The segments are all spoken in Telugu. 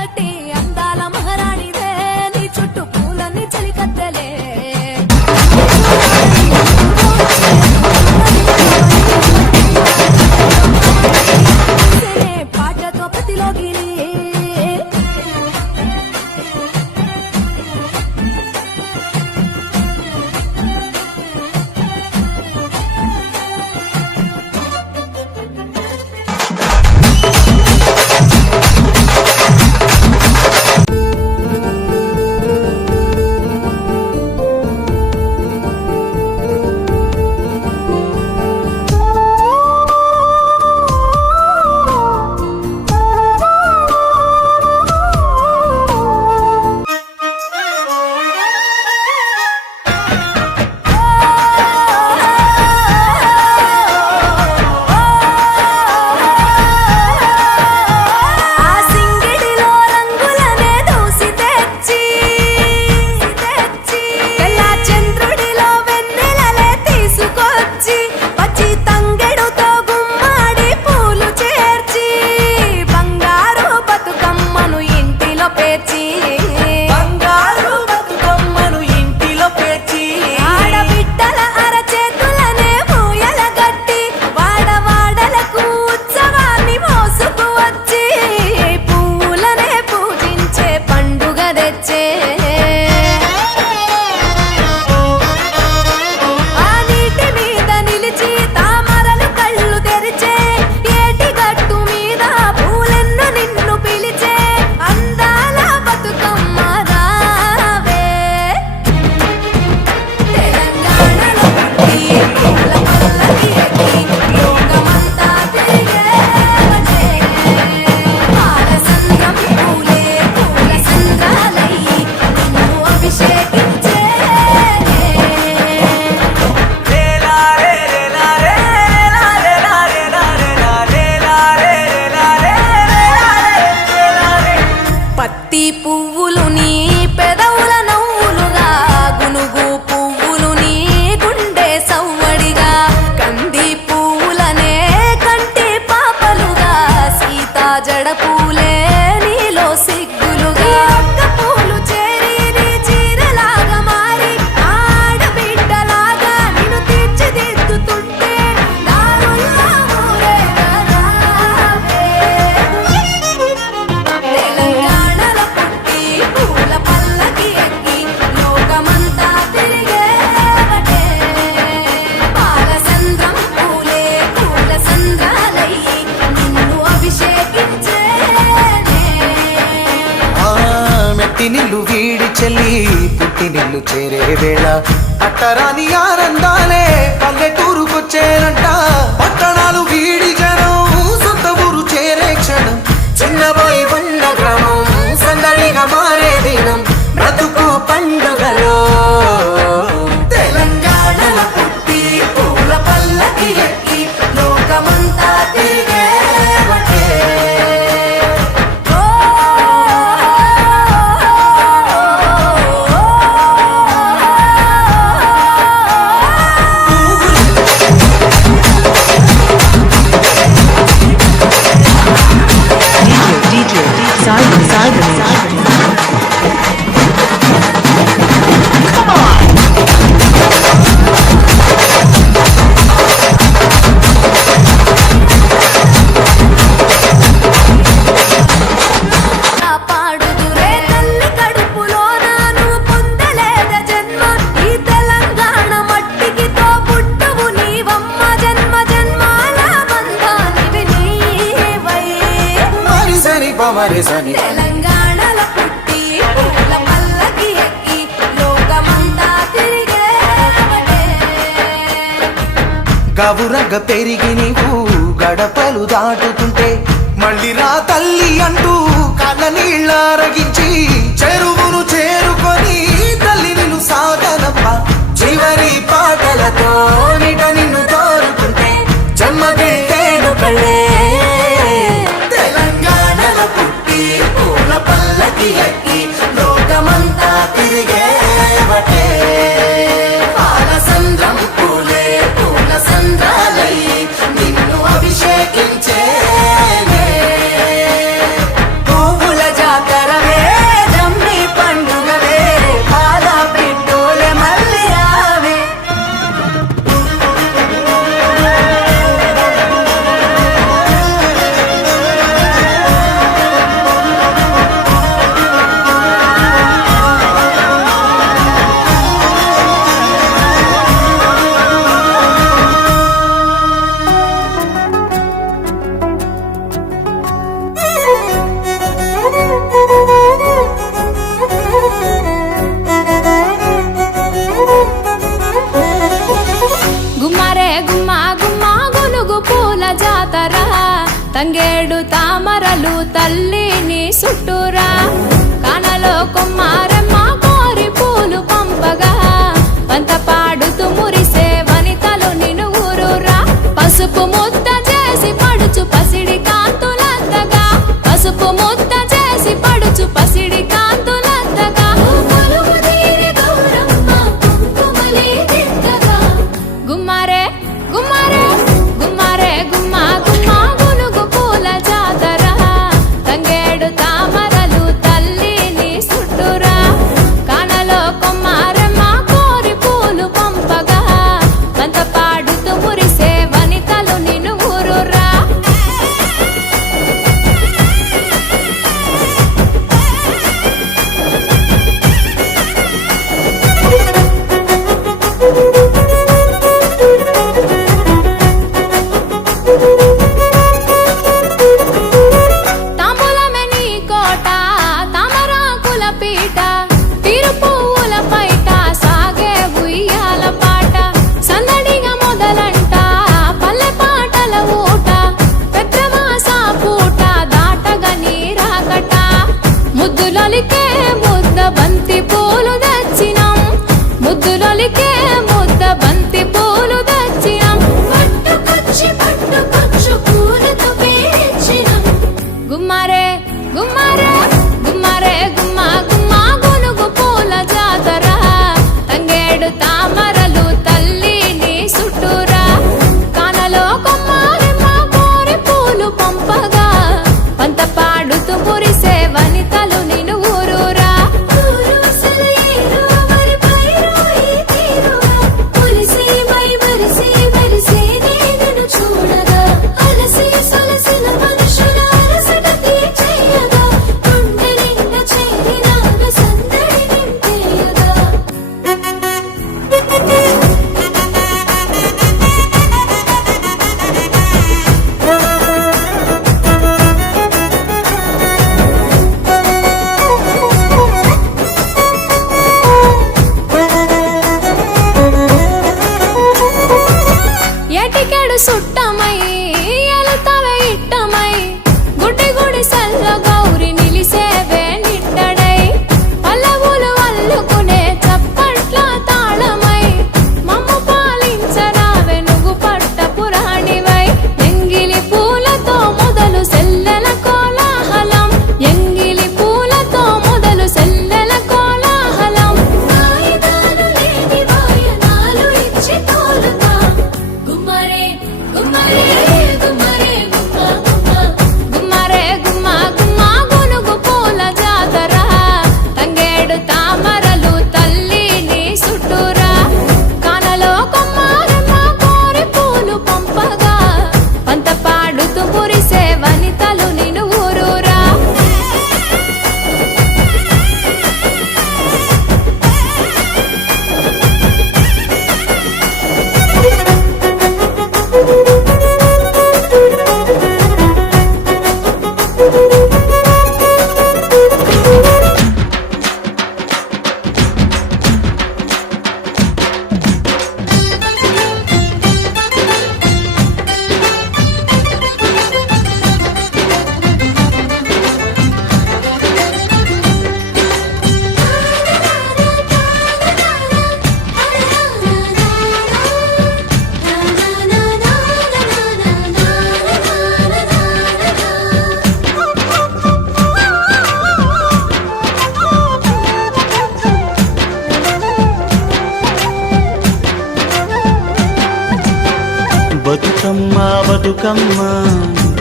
అంతటి అందాల మహారాణిదే నీ చుట్టూ పూలన్నీ చలికత్తెలే పాటతో పతిలోగిని పువ్వులు నీ పెదవుల నవ్వులుగా గునుగు పువ్వులు నీ గుండె సవ్వడిగా కంది పువ్వులనే కంటి పాపలుగా సీతా జడ పూలే నీలో సిగ్గులుగా ఒక్క పూలు చేరి నీ చీరలాగా మారి ఆడబిడ్డలాగా నిన్ను తీర్చిదిద్దుతుంటే దారుల్లా ఊరేగరావే తెలంగాణలో పుట్టి పూల పల్లకి ఎక్కి లోకమంతా తిరిగేవటే పాలసంద్రం పూలే పూల సంద్రాలయ్యి నిన్ను అభిషేకించేనే మెట్టినిల్లు వీడి చెల్లి పుట్టినిల్లు చేరే వేళ అట్టరాని ఆనందాలే పల్లెటూరుకొచ్చేనంట పట్టణాలు వీడి జనం సొంత ఊరు చేరే క్షణం చిన్నబోయి బండ గ్రామం సందడిగా మారే దినం బ్రతుకు పండుగలో తెలంగాణలో పుట్టి పూల పల్లకి ఎక్కి లోకమంతా తిరిగేవటే పాడుదురే తల్లి కడుపులో నాను పొందలేద జన్మ ఈ తెలంగాణ మట్టికి తో పుట్టవు నీవమ్మ జన్మ జన్మాల బంధానివి నీవై మరిసని పమరిసని తెలంగాణలో పుట్టి పూల పల్లకి ఎక్కి లోకమంతా తిరిగేవటే గవురగ పెరిగి నీవు గడపలు దాటుతుంటే మళ్ళీ రా తల్లి అంటూ కళ్ళ నీళ్ళారగించి చెరువును చేరుకొని తల్లి నిన్ను సాగనప్ప చివరి పాటలతో నిట నిన్ను తోరుకుంటే జన్మగేడు కళ్ళే తెలంగాణలో పుట్టి పూల పల్లకి ఎక్కి లోకమంతా తిరిగేవటే పాలసంద్రం పూలే పూల సంద్రాలయ్యి నిన్ను అభిషేకించేనే పువ్వుల జాతర తంగేడు తామరలు తల్లిని చుట్టూరా కానలో కొమ్మారమ్మ కోరి పూలు పంపగా పంత పాడుతూ మురిసే వనితలు నిన్ను ఊరూరా పసుపు ముద్ద చేసి పడుచు పసిడి కాంతులంతగా పసుపు ముద్ద చేసి పడుచు పసిడి కాంతులంతగా కొలువు తీరి గౌరమ్మ కుంకుమలే దిద్దగా గుమ్మారే గుమ్మారే గుమ్మారే గుమ్మా గుమ్మా గునుగు పూల జాతర తంగేడు తామరలు తల్లిని చుట్టూరా కానలో కొమ్మారమ్మ కోరి పూలు పంపగా పంత పాడుతూ మురిసే వనితలు నిన్ను ఊరూరా తాంబూలమే నీ కోట తామరాకుల పీట తీరు పువ్వుల పైట సాగే ఉయ్యాల పాట సందడిగా మొదలంట పల్లె పాటల ఊట పెద్రమాస పూట దాటగా నీరాకట ముద్దులొలికే ముద్ద బంతి పూలు తెచ్చినాం ముద్దులొలికే ముద్ద బంతి పూలు తెచ్చినాం పట్టుకొచ్చు పూలతో పేర్చినాం గుమ్మారే గుమ్మారే గుమ్మారే గుమ్మా గుమ్మా గునుగు పూల జాతర తంగేడు తామరలు తల్లిని చుట్టూరా కానలో కొమ్మారమ్మ కోరి పూలు పంపగా పంత పాడుతూ మురిసే వనితలు నిన్ను ఊరూరా చూడగా అలసి సొలసిన మనుషుల అలసట తీర్చేయగా గుండె నిండా చేరినాగ సందడి నింపేయగా ఎటికెడు సుట్టమై ఎలుతవే ఇట్టమై గుడ్డి గుడి సల్ల గౌరి నిలిసేవే నిట్టడై పల్లవులు అల్లుకునే చప్పట్ల తాళమై మమ్ము పాలించరావే నువ్వు పట్ట పురాణివై ఎంగిలి పూలతో మొదలు సెల్లెల కోలాహలం ఎంగిలి పూలతో మొదలు సెల్లెల కోలాహలం వాయిదాలు లేని వాయనాలు ఇచ్చి తోలుతా గుమ్మరే గుమ్మరే గుమ్మరే గుమ్మా గుమ్మా గుమ్మరే గుమ్మా గుమ్మా గునుగు పూల జాతర తంగేడు తామరలు తల్లిని చుట్టూరా కానలో కొమ్మారమ్మ కోరి పూలు పంపగా పంత పాడుతూ మురిసే వనితలు నిన్ను ఊరూరా బతుకమ్మ బతుకమ్మ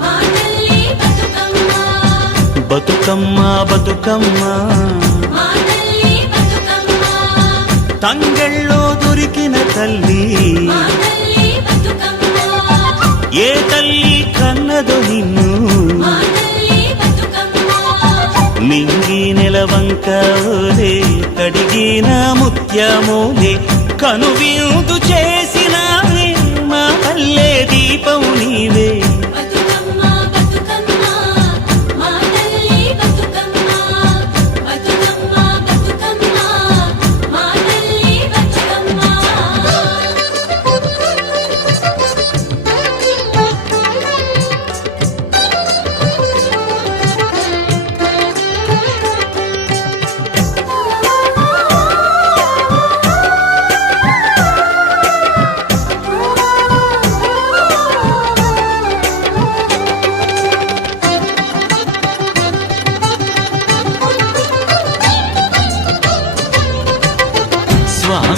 మా తల్లి బతుకమ్మ బతుకమ్మ బతుకమ్మ మా తల్లి బతుకమ్మ తంగెళ్ళో దొరికిన తల్లి మా తల్లి బతుకమ్మ ఏ తల్లి కన్నదో నిన్ను మా తల్లి బతుకమ్మ మింగి నెలవంక ఓలే కడిగిన ముత్యమోలే కనువిందు చేసినావే మా పల్లె దీపం నీవే బతుకమ్మ బతుకమ్మ మా తల్లి బతుకమ్మ బతుకమ్మ బతుకమ్మ మా తల్లి బతుకమ్మ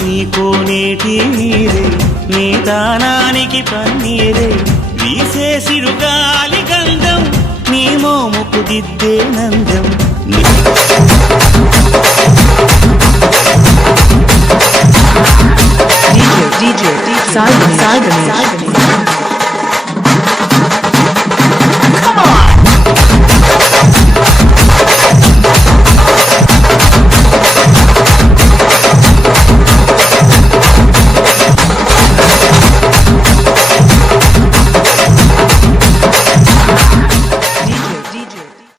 నీ కోనేటి నీరే నీ దానానికి పన్నీరే వీసే సిరుగాలి గంధం నీ మోముకు దిద్దే నందం DJ Sai Ganesh.